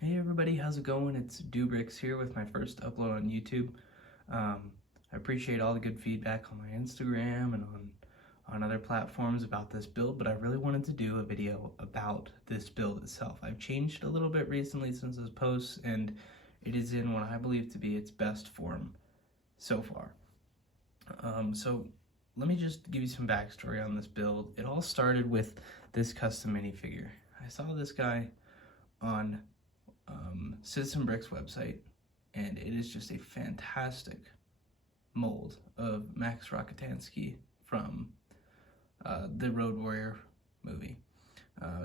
Hey everybody, how's it going? It's Dubrix here with my first upload on YouTube. I appreciate all the good feedback on my Instagram and on other platforms about this build, but I really wanted to do a video about this build itself. I've changed a little bit recently since this post, and it is in what I believe to be its best form so far. So let me just give you some backstory on this build. It all started with this custom minifigure. I saw this guy on Citizen Brick's website, and it is just a fantastic mold of Max Rockatansky from the Road Warrior movie.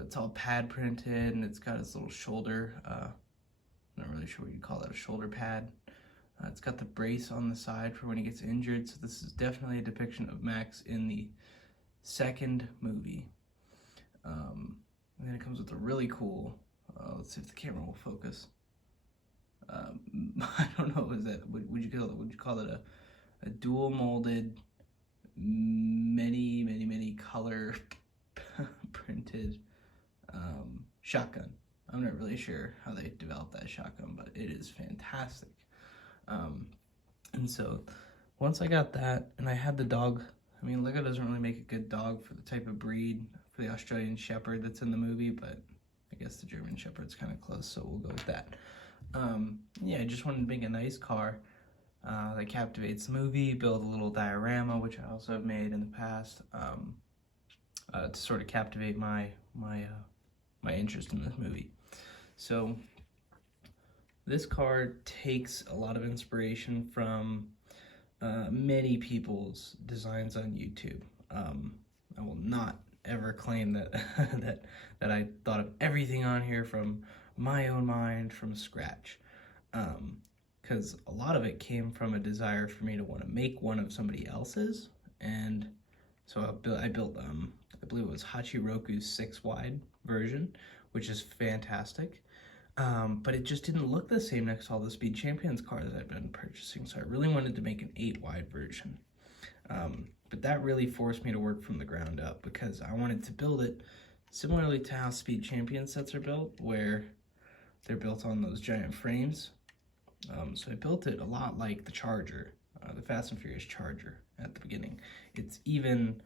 It's all pad printed, and it's got its little shoulder. I'm not really sure what you'd call that, a shoulder pad. It's got the brace on the side for when he gets injured, so this is definitely a depiction of Max in the second movie. And then it comes with a really cool, let's see if the camera will focus. I don't know, is that, would you call it a dual molded, many color printed shotgun. I'm not really sure how they developed that shotgun, but it is fantastic. And so once I got that, and I had the dog, I mean, Lego doesn't really make a good dog for the type of breed for the Australian Shepherd that's in the movie, but I guess the German Shepherd's kind of close, so we'll go with that. Yeah, I just wanted to make a nice car that captivates the movie, build a little diorama, which I also have made in the past, to sort of captivate my interest in this movie. So this car takes a lot of inspiration from many people's designs on YouTube. I will not ever claim that that I thought of everything on here from my own mind from scratch, because a lot of it came from a desire for me to want to make one of somebody else's, and so I built I believe it was Hachiroku's 6-wide version, which is fantastic. But it just didn't look the same next to all the Speed Champions cars I've been purchasing, so I really wanted to make an 8-wide version. But that really forced me to work from the ground up, because I wanted to build it similarly to how Speed Champion sets are built, where they're built on those giant frames. So I built it a lot like the Charger, the Fast and Furious Charger at the beginning. It's even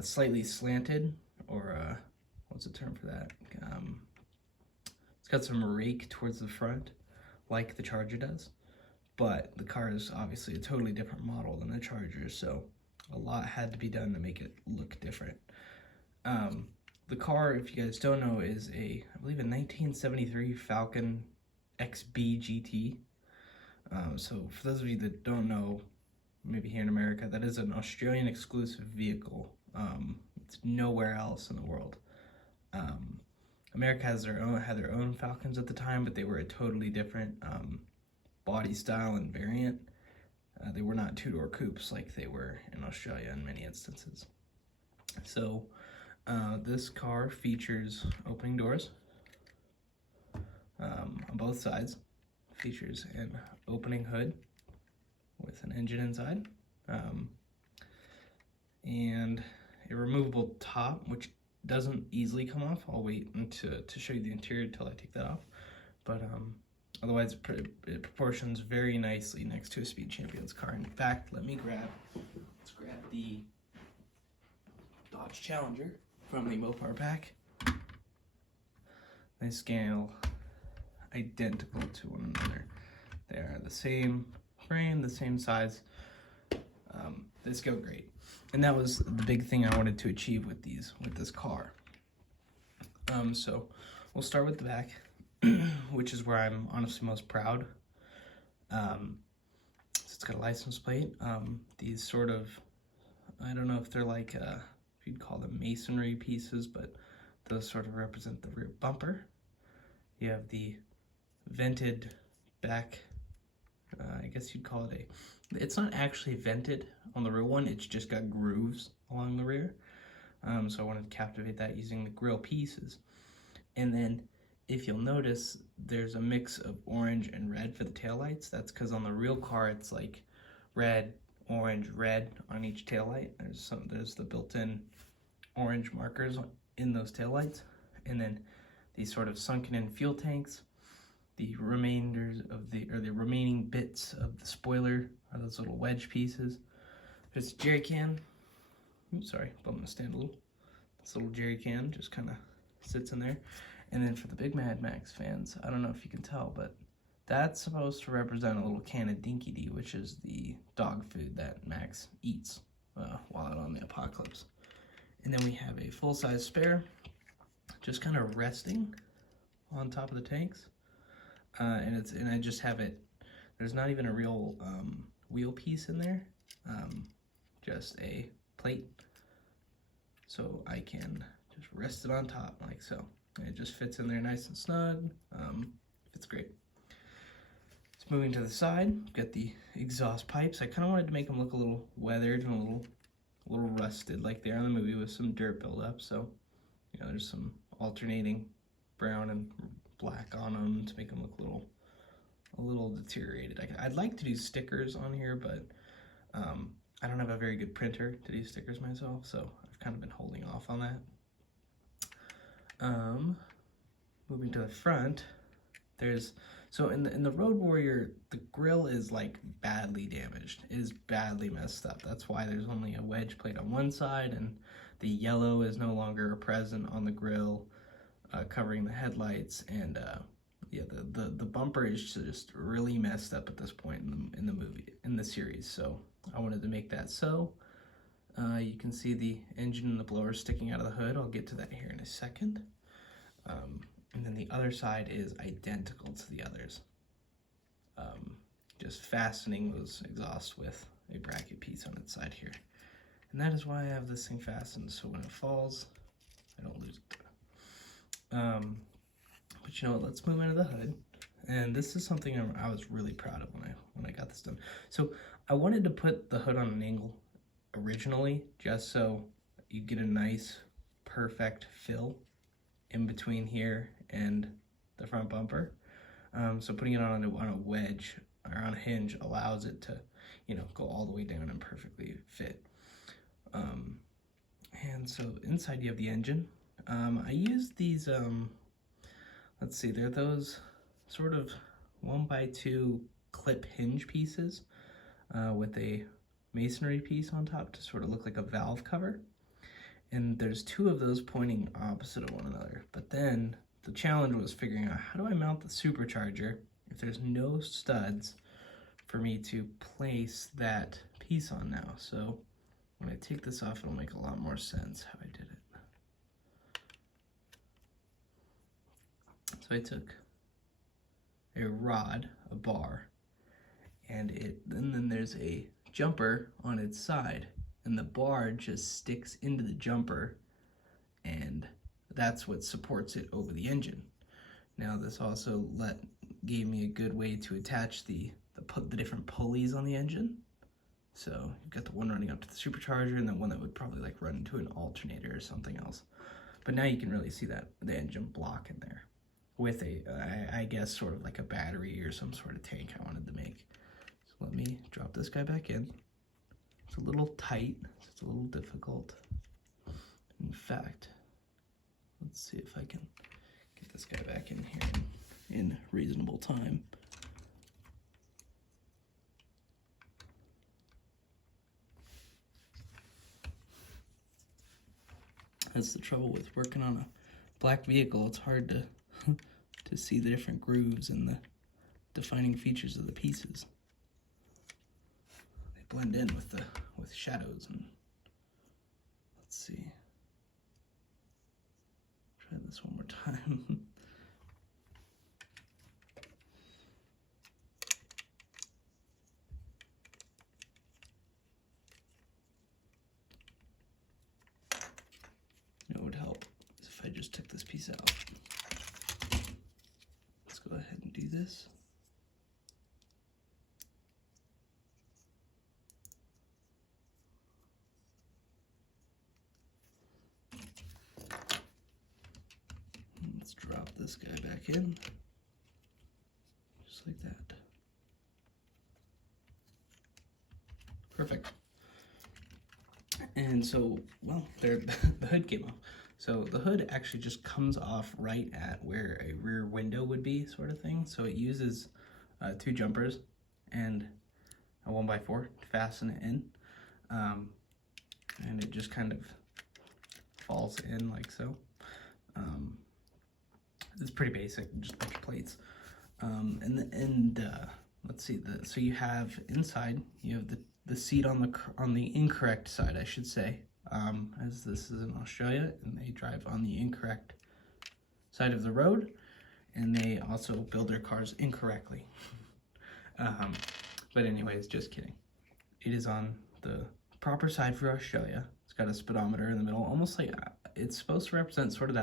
slightly slanted, or what's the term for that? It's got some rake towards the front, like the Charger does, but the car is obviously a totally different model than the Charger, so a lot had to be done to make it look different. The car, if you guys don't know, is I believe a 1973 Falcon XB GT. So for those of you that don't know, maybe here in America, that is an Australian exclusive vehicle. It's nowhere else in the world. America had their own Falcons at the time, but they were a totally different body style and variant. They were not two-door coupes like they were in Australia in many instances. So this car features opening doors on both sides, features an opening hood with an engine inside, and a removable top, which doesn't easily come off. I'll wait to show you the interior until I take that off, but otherwise it proportions very nicely next to a Speed Champions car. In fact, let's grab the Dodge Challenger from the Mopar pack. They scale identical to one another. They are the same frame, the same size. They scale great. And that was the big thing I wanted to achieve with this car. So we'll start with the back, which is where I'm honestly most proud. So it's got a license plate. These sort of, I don't know if they're like, if you'd call them masonry pieces, but those sort of represent the rear bumper. You have the vented back, I guess you'd call it it's not actually vented on the rear one, it's just got grooves along the rear. So I wanted to captivate that using the grill pieces. And then if you'll notice, there's a mix of orange and red for the taillights. That's because on the real car, it's like red, orange, red on each taillight. There's the built-in orange markers in those taillights. And then these sort of sunken in fuel tanks the remaining bits of the spoiler are those little wedge pieces. There's a jerry can. Oops, sorry, bumping the stand a little. This little jerry can just kind of sits in there. And then for the big Mad Max fans, I don't know if you can tell, but that's supposed to represent a little can of Dinky Dee, which is the dog food that Max eats while out on the apocalypse. And then we have a full-size spare, just kind of resting on top of the tanks. And I just have it, there's not even a real wheel piece in there, just a plate. So I can just rest it on top like so. And it just fits in there nice and snug. Fits great. It's moving to the side. Got the exhaust pipes. I kind of wanted to make them look a little weathered and a little rusted like they are in the movie with some dirt buildup. So, you know, there's some alternating brown and black on them to make them look a little deteriorated. I'd like to do stickers on here, but I don't have a very good printer to do stickers myself, so I've kind of been holding off on that. Moving to the front, so in the Road Warrior, the grill is like badly damaged. It is badly messed up. That's why there's only a wedge plate on one side, and the yellow is no longer present on the grill, covering the headlights. And yeah, the bumper is just really messed up at this point in the series. So I wanted to make that so. You can see the engine and the blower sticking out of the hood. I'll get to that here in a second. And then the other side is identical to the others. Just fastening those exhausts with a bracket piece on its side here. And that is why I have this thing fastened, so when it falls, I don't lose it. But you know what, let's move into the hood. And this is something I was really proud of when I got this done. So I wanted to put the hood on an angle originally, just so you get a nice, perfect fill in between here and the front bumper. So putting it on a wedge or on a hinge allows it to, you know, go all the way down and perfectly fit. And so inside you have the engine. I used these, let's see, they're those sort of 1x2 clip hinge pieces with a masonry piece on top to sort of look like a valve cover. And there's two of those pointing opposite of one another. But then the challenge was figuring out, how do I mount the supercharger if there's no studs for me to place that piece on now? So when I take this off, it'll make a lot more sense how I did it. So I took a rod, a bar, and then there's a jumper on its side, and the bar just sticks into the jumper, and that's what supports it over the engine. Now this also gave me a good way to attach the different pulleys on the engine. So you've got the one running up to the supercharger, and then one that would probably like run into an alternator or something else. But now you can really see that the engine block in there with I guess sort of like a battery or some sort of tank I wanted to make. So let me drop this guy back in. It's a little tight, it's a little difficult. In fact, let's see if I can get this guy back in here in reasonable time. That's the trouble with working on a black vehicle. It's hard to to see the different grooves and the defining features of the pieces. They blend in with shadows. And let's see. Try this one more time. What would help is if I just took this piece out. Let's go ahead and do this. Let's drop this guy back in, just like that. Perfect. And so, well, there, the hood came off. So the hood actually just comes off right at where a rear window would be, sort of thing. So it uses 2 jumpers and a 1x4 to fasten it in. And it just kind of falls in like so. It's pretty basic, just a bunch of plates. Let's see, so you have inside, you have the seat on the incorrect side, I should say, as this is in Australia, and they drive on the incorrect side of the road, and they also build their cars incorrectly. But anyways, just kidding. It is on the proper side for Australia. It's got a speedometer in the middle, almost like it's supposed to represent sort of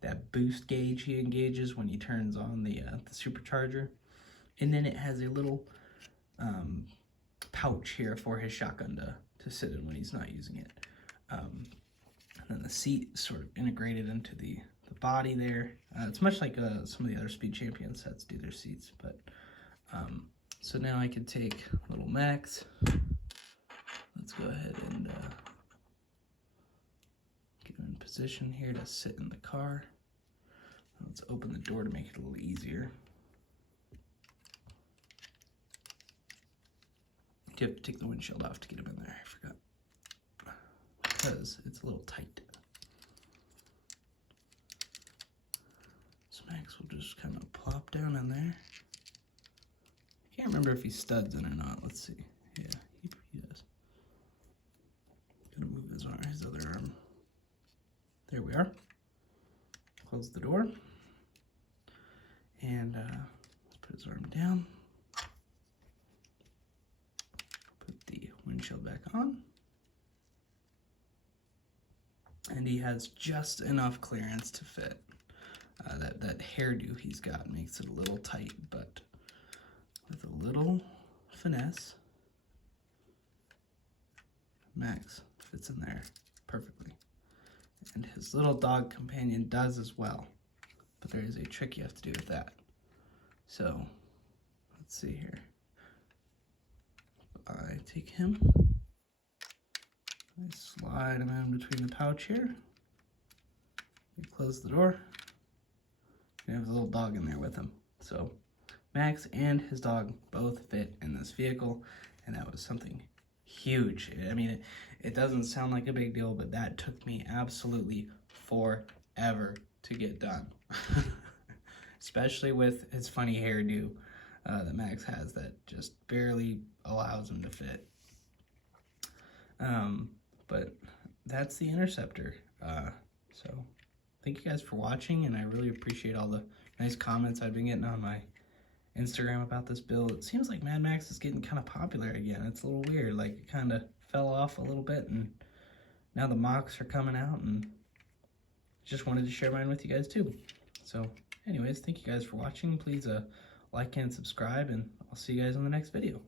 that boost gauge he engages when he turns on the supercharger. And then it has a little pouch here for his shotgun to sit in when he's not using it. And then the seat is sort of integrated into the body there. It's much like some of the other Speed Champion sets do their seats. But so now I can take little Max. Let's go ahead and get him in position here to sit in the car. Let's open the door to make it a little easier. You have to take the windshield off to get him in there, I forgot. Because it's a little tight. So Max will just kind of plop down in there. I can't remember if he studs in or not. Let's see. Yeah, he does. Gonna move his other arm. There we are. Close the door. And let's put his arm down. Windshield back on, and he has just enough clearance to fit. That hairdo he's got makes it a little tight, but with a little finesse, Max fits in there perfectly. And his little dog companion does as well, but there is a trick you have to do with that. So let's see here. I take him, I slide him in between the pouch here, we close the door, and have a little dog in there with him. So Max and his dog both fit in this vehicle, and that was something huge. I mean, it doesn't sound like a big deal, but that took me absolutely forever to get done. Especially with his funny hairdo that Max has that just barely allows him to fit. But that's the Interceptor. So thank you guys for watching, and I really appreciate all the nice comments I've been getting on my Instagram about this build. It seems like Mad Max is getting kind of popular again. It's a little weird, like it kind of fell off a little bit, and now the MOCs are coming out, and just wanted to share mine with you guys too. So anyways, thank you guys for watching. Please like and subscribe, and I'll see you guys in the next video.